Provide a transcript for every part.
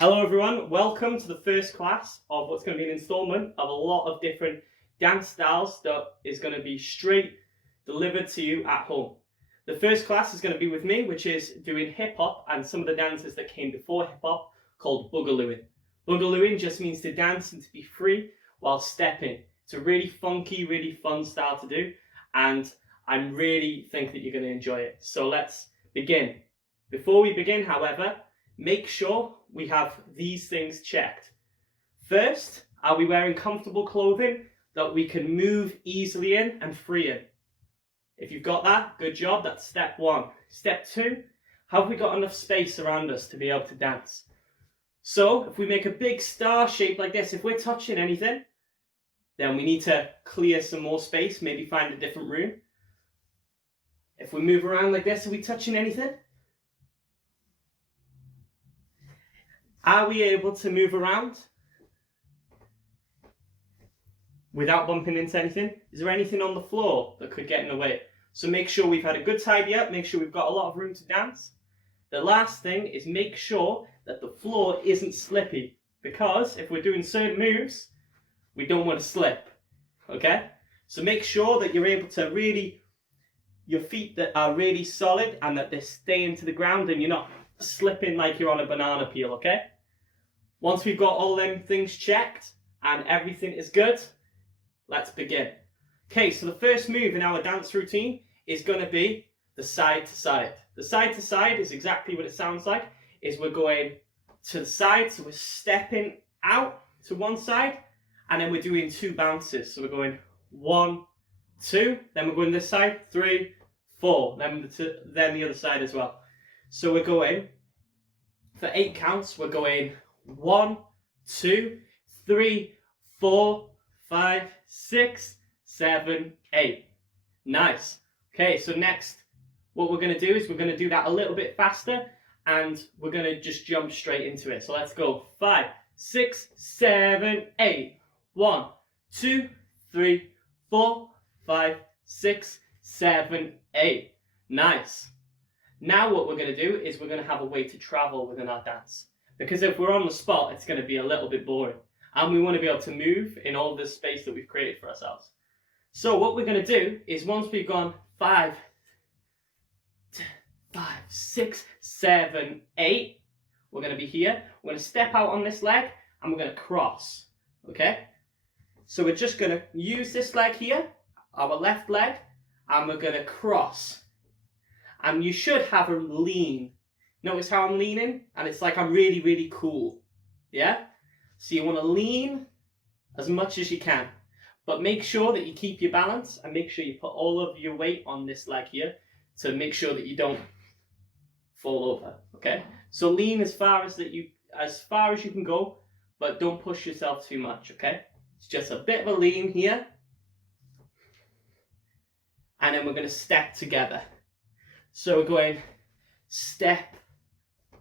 Hello everyone, welcome to the first class of what's going to be an instalment of a lot of different dance styles that is going to be straight delivered to you at home. The first class is going to be with me, which is doing hip hop and some of the dances that came before hip hop called boogalooing. Boogalooing just means to dance and to be free while stepping. It's a really funky, really fun style to do, and I really think that you're going to enjoy it. So let's begin. Before we begin, however, make sure we have these things checked. First, are we wearing comfortable clothing that we can move easily in and free in? If you've got that, good job, that's step one. Step two, have we got enough space around us to be able to dance? So, if we make a big star shape like this, if we're touching anything, then we need to clear some more space, maybe find a different room. If we move around like this, are we touching anything? Are we able to move around without bumping into anything? Is there anything on the floor that could get in the way? So make sure we've had a good tidy up, make sure we've got a lot of room to dance. The last thing is make sure that the floor isn't slippy, because if we're doing certain moves, we don't want to slip, okay? So make sure that you're able to really, your feet that are really solid and that they're staying to the ground and you're not slipping like you're on a banana peel, okay? Once we've got all them things checked and everything is good, let's begin. Okay, so the first move in our dance routine is going to be the side to side. The side to side is exactly what it sounds like, is we're going to the side, so we're stepping out to one side, and then we're doing two bounces. So we're going 1, 2, then we're going this side, 3, 4, then the other side as well. So we're going, for 8 counts, we're going 1, 2, 3, 4, 5, 6, 7, 8. Nice. Okay, so next, what we're going to do is we're going to do that a little bit faster, and we're going to just jump straight into it. So let's go 5, 6, 7, 8. 1, 2, 3, 4, 5, 6, 7, 8. Nice. Now what we're going to do is we're going to have a way to travel within our dance. Because if we're on the spot, it's going to be a little bit boring. And we want to be able to move in all this space that we've created for ourselves. So what we're going to do is once we've gone 5, 6, 7, 8, we're going to be here. We're going to step out on this leg and we're going to cross. Okay? So we're just going to use this leg here, our left leg, and we're going to cross. And you should have a lean. Notice how I'm leaning? And it's like I'm really, really cool. Yeah? So you want to lean as much as you can. But make sure that you keep your balance and make sure you put all of your weight on this leg here to make sure that you don't fall over. Okay? So lean as far as you can go, but don't push yourself too much, okay? It's just a bit of a lean here. And then we're going to step together. So we're going step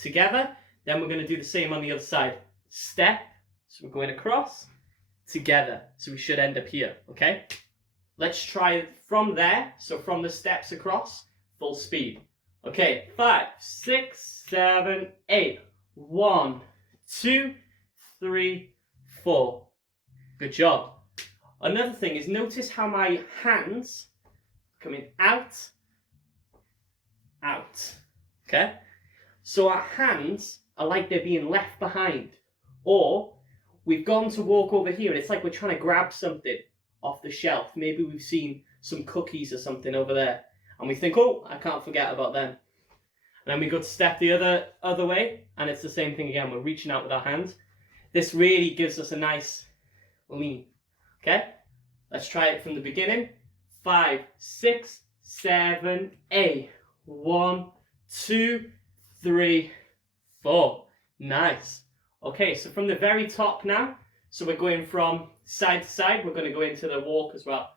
together, then we're going to do the same on the other side. Step, so we're going across, together. So we should end up here, okay? Let's try it from there, so from the steps across, full speed. Okay, 5, 6, 7, 8. 1, 2, 3, 4. Good job. Another thing is notice how my hands coming out, okay? So our hands are like they're being left behind, or we've gone to walk over here and it's like we're trying to grab something off the shelf. Maybe we've seen some cookies or something over there and we think, oh, I can't forget about them. And then we go to step the other way and it's the same thing again. We're reaching out with our hands. This really gives us a nice lean. Okay? Let's try it from the beginning. 5, 6, 7, 8. 1, 2, 3, 4. Nice. Okay, so from the very top now, so we're going from side to side, we're going to go into the walk as well.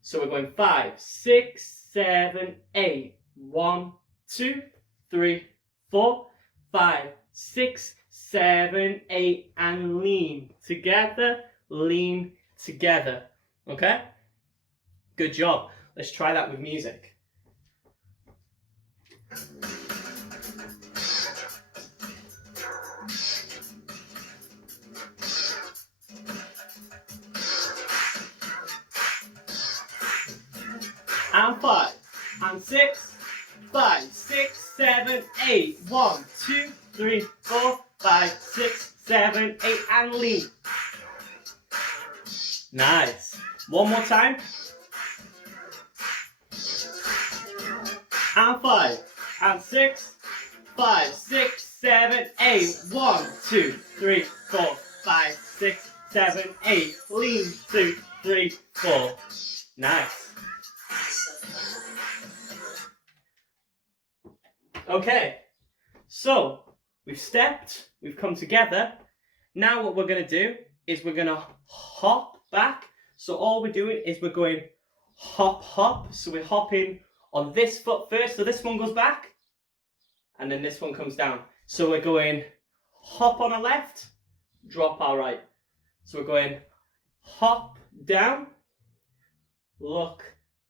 So we're going 5, 6, 7, 8. 1, 2, 3, 4, 5, 6, 7, 8, and lean together, lean together. Okay? Good job. Let's try that with music. and 5, and 6, 5, 6, 7, 8. 1, 2, 3, 4, 5, 6, 7, 8, and lean. Nice. One more time. And 5, and 6, 5, 6, 7, 8. 1, 2, 3, 4, 5, 6, 7, 8. Lean, 2, 3, 4. Nice. Okay, so we've stepped, we've come together. Now what we're going to do is we're going to hop back. So all we're doing is we're going hop, hop. So we're hopping on this foot first. So this one goes back and then this one comes down. So we're going hop on our left, drop our right. So we're going hop down, look,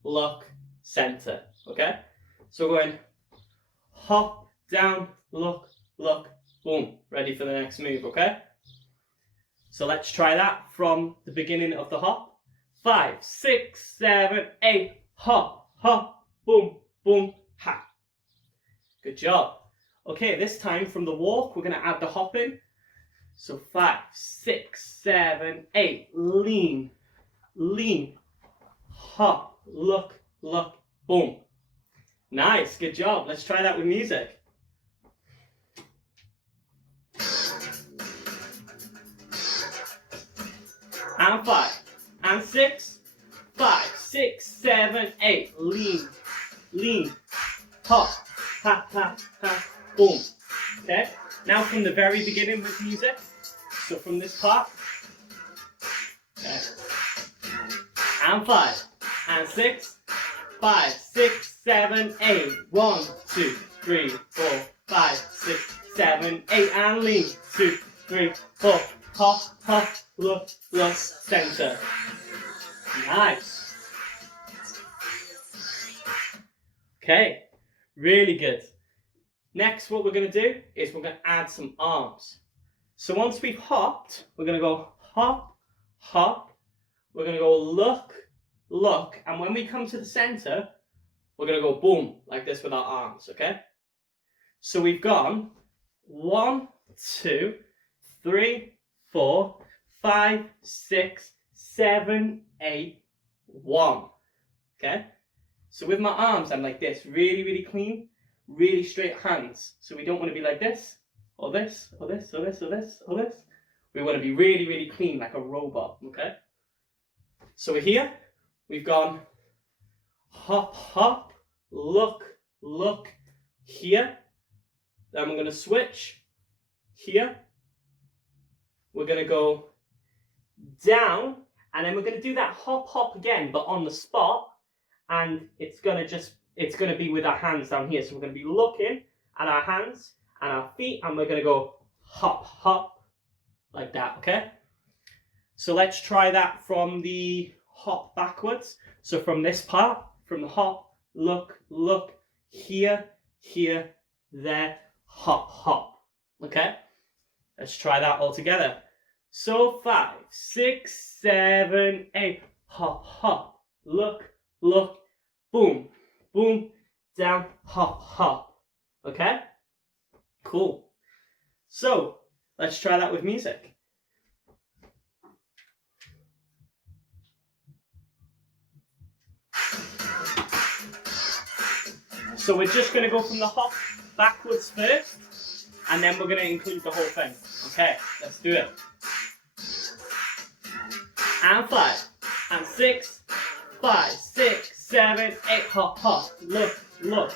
look, center. Okay? So we're going hop, down, look, look, boom. Ready for the next move, okay? So let's try that from the beginning of the hop. 5, 6, 7, 8. Hop, hop, boom, boom, ha. Good job. Okay, this time from the walk, we're going to add the hop in. So 5, 6, 7, 8. Lean, lean, hop, look, look, boom. Nice, good job. Let's try that with music. And 5, and 6, 5, 6, 7, 8. Lean, lean, hop, ha, ha, ha, boom. Okay, now from the very beginning with music. So from this part. Okay. And 5, and 6, 5, 6, 7, 8. 1, 2, 3, 4, 5, 6, 7, 8. And lean. 2, 3, 4. Hop, hop, look, look, center. Nice. Okay, really good. Next, what we're going to do is we're going to add some arms. So once we've hopped, we're going to go hop, hop. We're going to go look, look. And when we come to the center, we're going to go boom, like this with our arms, okay? So we've gone 1, 2, 3, 4, 5, 6, 7, 8, 1. Okay? So with my arms, I'm like this, really, really clean, really straight hands. So we don't want to be like this, or this, or this, or this, or this, or this. We want to be really, really clean, like a robot, okay? So we're here, we've gone hop, hop, look, look, here. Then we're going to switch, here. We're going to go down, and then we're going to do that hop, hop again, but on the spot. And it's going to be with our hands down here. So we're going to be looking at our hands and our feet, and we're going to go hop, hop, like that, okay? So let's try that from the hop backwards. So from this part, from the hop, look, look, here, here, there, hop, hop, okay? Let's try that all together. So 5, 6, 7, 8, hop, hop, look, look, boom, boom, down, hop, hop. Okay? Cool. So, let's try that with music. So we're just going to go from the hop backwards first, and then we're going to include the whole thing. Okay, let's do it. And 5, and 6, 5, 6, 7, 8, hop, hop, look, look.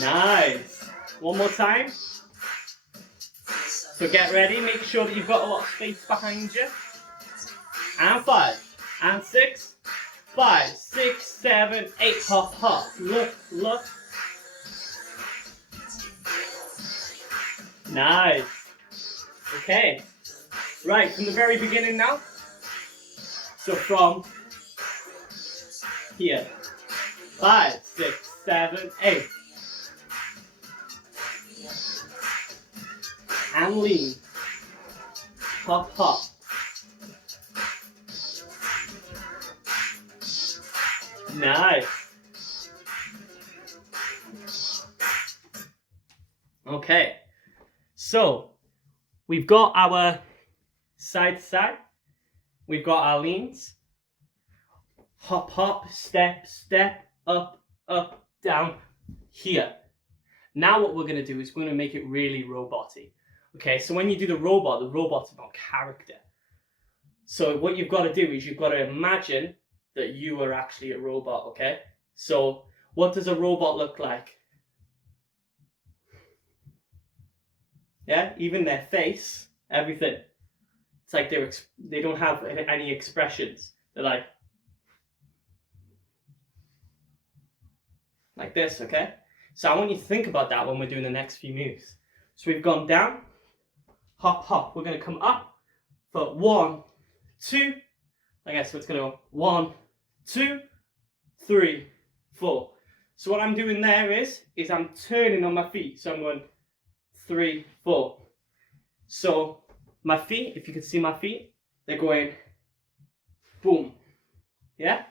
Nice. One more time. So get ready, make sure that you've got a lot of space behind you. And 5, and 6, 5, 6, 7, 8, hop, hop, look, look. Nice. Okay. Right, from the very beginning now. So from here. 5, 6, 7, 8. And lean. Hop, hop. Nice. Okay, so we've got our side to side, we've got our leans, hop, hop, step, step, up, up, down, here. Now what we're going to do is we're going to make it really robot-y. Okay, so when you do the robot's about character. So what you've got to do is you've got to imagine that you are actually a robot, okay? So what does a robot look like? Yeah, even their face, everything. It's like they don't have any expressions. They're like this, okay? So I want you to think about that when we're doing the next few moves. So we've gone down, hop, hop. We're going to come up for 1, 2. I guess so it's going to go 1, 2, 3, 4. So what I'm doing there is I'm turning on my feet. So I'm going 3, 4. So my feet, if you can see my feet, they're going boom, yeah,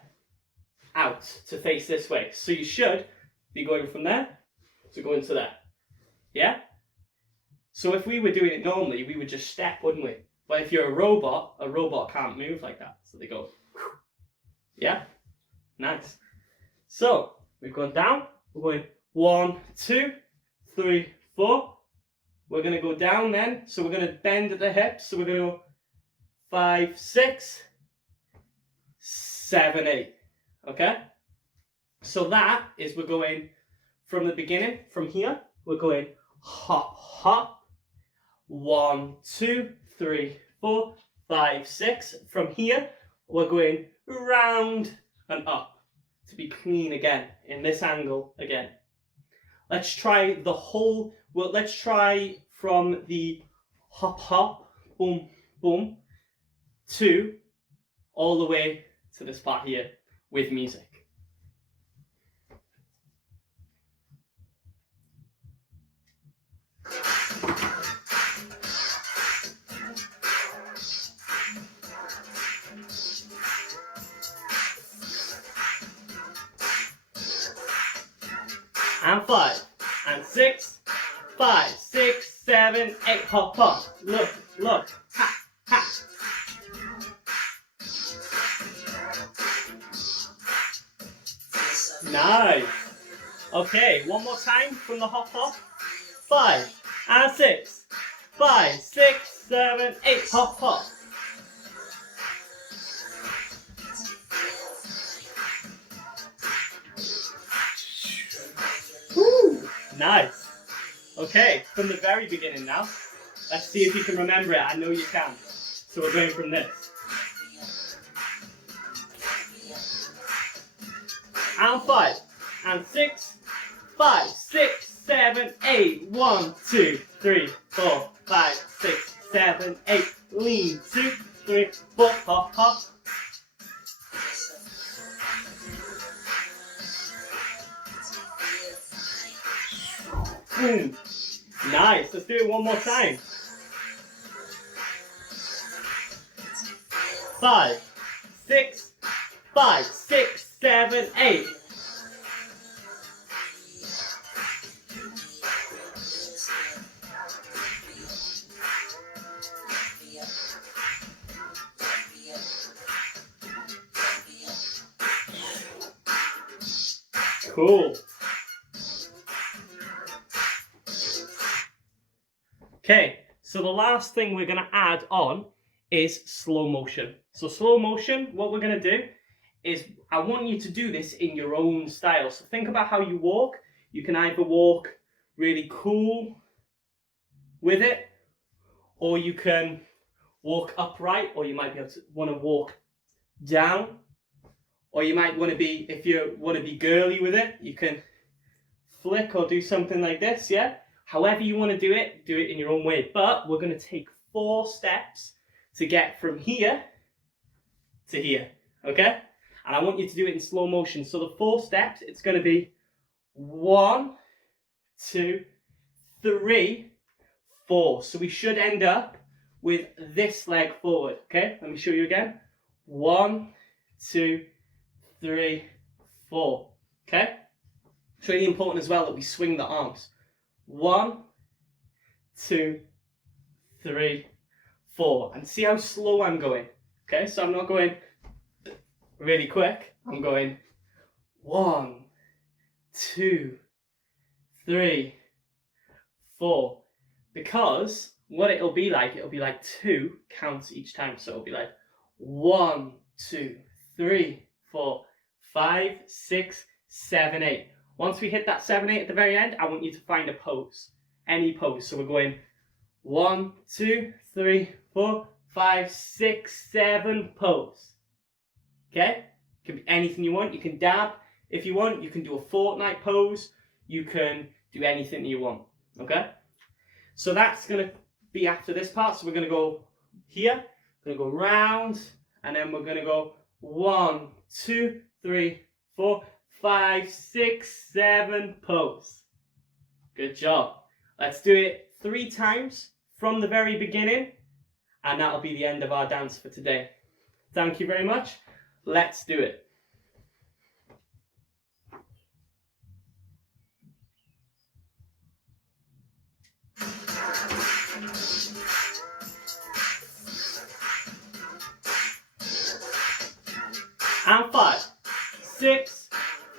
out to face this way. So you should be going from there to going to there, yeah? So if we were doing it normally, we would just step, wouldn't we? But if you're a robot can't move like that. So they go, yeah? Nice. So we've gone down, we're going 1, 2, 3, 4. We're going to go down then, so we're going to bend at the hips. So we're going to go 5, 6, 7, 8. Okay? So that is we're going from the beginning, from here, we're going hop, hop. 1, 2, 3, 4, 5, 6. From here, we're going round and up to be clean again, in this angle again. Let's try the whole, well, let's try from the hop, hop, boom, boom, to all the way to this part here with music. And 5, and 6, 5, 6, 7, 8, hop, hop, look, look, ha, ha. Nice. Okay, one more time from the hop, hop. 5, and 6, 5, 6, 7, 8, hop, hop. Woo, nice. Okay, from the very beginning now. Let's see if you can remember it. I know you can. So we're going from this. And 5, and 6, 5, 6, 7, 8. 1, 2, 3, 4, 5, 6, 7, 8. Lean, 2, 3, 4, hop, hop. Boom. Nice. Let's do it one more time. 5, 6, 5, 6, 7, 8. Cool. Okay, so the last thing we're going to add on is slow motion. So slow motion, what we're going to do is I want you to do this in your own style. So think about how you walk. You can either walk really cool with it, or you can walk upright, or you might be able to want to walk down, or you might want to be, if you want to be girly with it, you can flick or do something like this, yeah? However you want to do it in your own way. But we're going to take 4 steps to get from here to here, okay? And I want you to do it in slow motion. So the 4 steps, it's going to be 1, 2, 3, 4. So we should end up with this leg forward, okay? Let me show you again. 1, 2, 3, 4. Okay? It's really important as well that we swing the arms. 1, 2, 3, 4. And see how slow I'm going. Okay, so I'm not going really quick. I'm going 1, 2, 3, 4. Because what it'll be like 2 counts each time. So it'll be like 1, 2, 3, 4, 5, 6, 7, 8. Once we hit that 7, 8 at the very end, I want you to find a pose. Any pose. So we're going 1, 2, 3, 4, 5, 6, 7 pose. Okay? It can be anything you want. You can dab if you want. You can do a fortnight pose. You can do anything you want. Okay? So that's going to be after this part. So we're going to go here. We're going to go round. And then we're going to go 1, 2, 3, 4, 5, 6, 7 pose. Good job. Let's do it 3 times from the very beginning. And that'll be the end of our dance for today. Thank you very much. Let's do it. And 5, 6,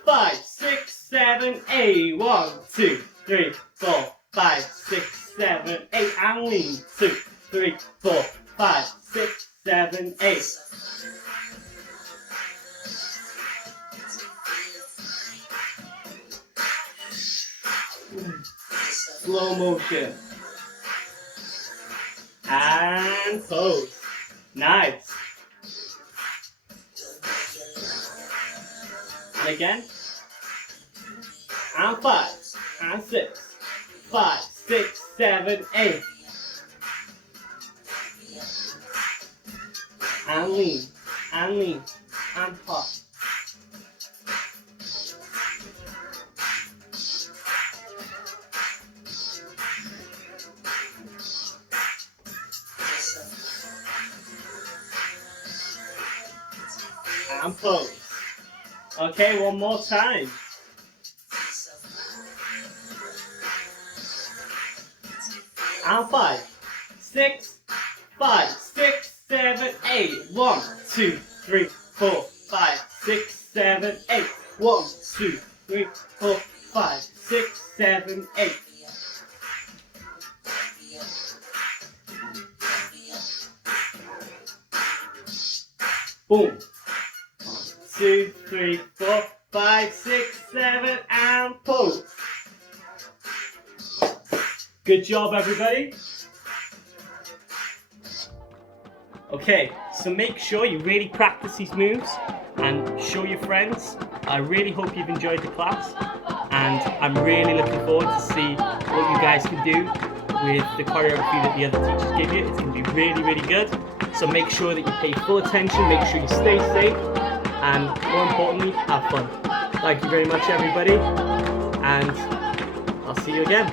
5, 6, 7, 8. 1, 2, 3, 4, 5, 6, 7, 8. And lean. 2, 3, 4, 5, 6, 7, 8. Slow motion. And pose. Nice. And again. And 5, and 6, 5, 6, 7, 8. And lean, and pop. And pose. Okay, one more time. And 5, 6, 5, 6, 7, 8. 1, 2, 3, 4, 5, 6, 7, 8. 1, 2, 3, 4, 5, 6, 7, 8. Boom. 2, 3, 4, 5, 6, 7, and pose. Good job, everybody. Okay, so make sure you really practice these moves and show your friends. I really hope you've enjoyed the class, and I'm really looking forward to see what you guys can do with the choreography that the other teachers give you. It's going to be really, really good. So make sure that you pay full attention, make sure you stay safe, and more importantly, have fun. Thank you very much, everybody, and I'll see you again.